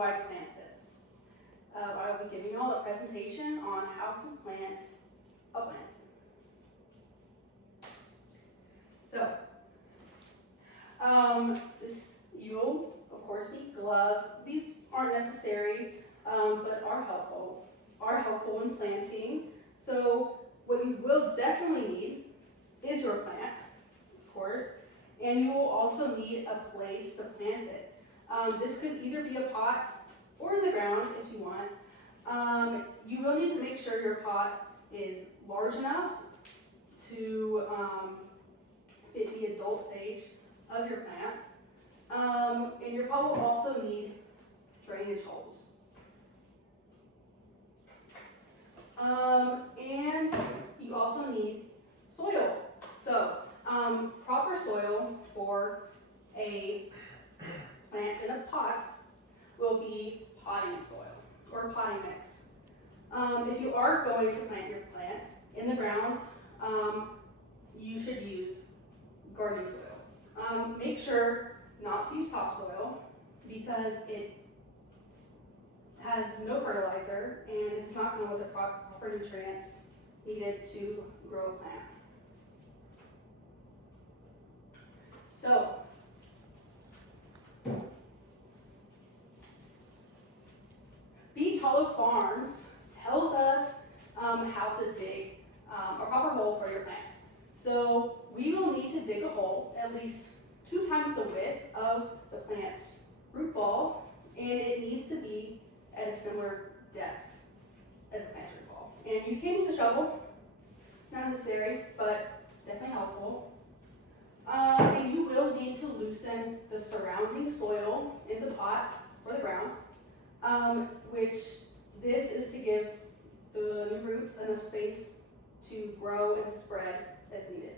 do I plant this? I will be giving you all a presentation on how to plant a plant. So, you'll of course need gloves. These aren't necessary, but are helpful when planting. So what you will definitely need is your plant, of course, and you will also need a place to plant it. This could either be a pot or in the ground if you want. You will need to make sure your pot is large enough to fit the adult stage of your plant. And your pot will also need drainage holes. And you also need soil. So, proper soil for a plant in a pot will be potting soil or potting mix. If you are going to plant your plant in the ground, you should use gardening soil. Make sure not to use topsoil because it has no fertilizer and it's not going to have the proper nutrients needed to grow a plant. So, Beach Hollow Farms tells us how to dig a proper hole for your plant. So we will need to dig a hole at least 2 times the width of the plant's root ball, and it needs to be at a similar depth as the plant's root ball. And you can use a shovel, not necessary, but definitely helpful. And you will need to loosen the surrounding soil in the pot or the ground, which this is to give the new roots enough space to grow and spread as needed.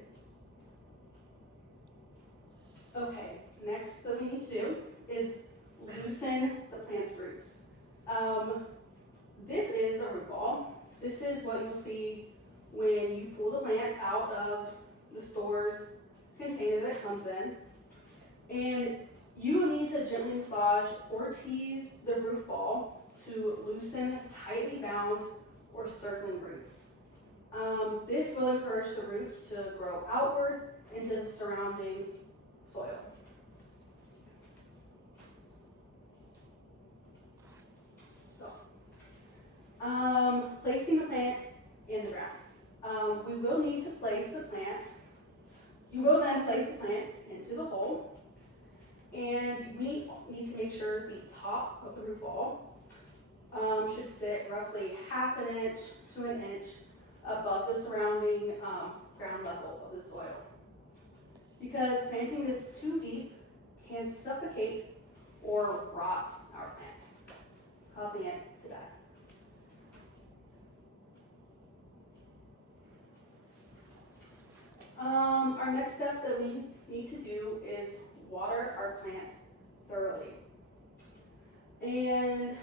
Okay, next that we need to do is loosen the plant's roots. This is a root ball. This is what you'll see when you pull the plant out of the store's container that it comes in. And you will need to gently massage or tease the root ball to loosen tightly bound or circling roots. This will encourage the roots to grow outward into the surrounding soil. So, placing the plant in the ground. We will need to place the plant. You will then place the plant into the hole, and we need to make sure the top of the root ball should sit roughly 1/2 inch to 1 inch above the surrounding ground level of the soil. Because planting this too deep can suffocate or rot our plant, causing it to die. Our next step that we need to do is water our plant thoroughly. And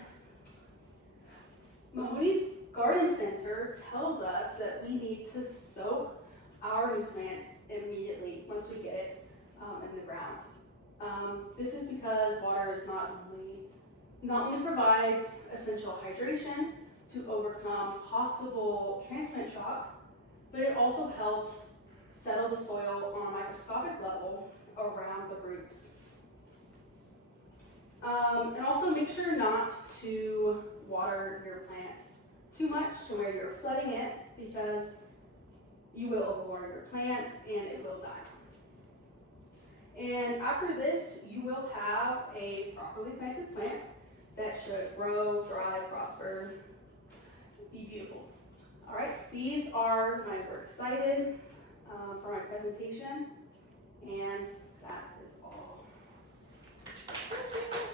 Mahoney's Garden Center tells us that we need to soak our new plant immediately once we get it in the ground. This is because water is not only provides essential hydration to overcome possible transplant shock, but it also helps settle the soil on a microscopic level around the roots. And also make sure not to water your plant too much to where you're flooding it, because you will overwater your plant and it will die. And after this, you will have a properly planted plant that should grow, thrive, prosper, be beautiful. All right, these are my works cited for my presentation, and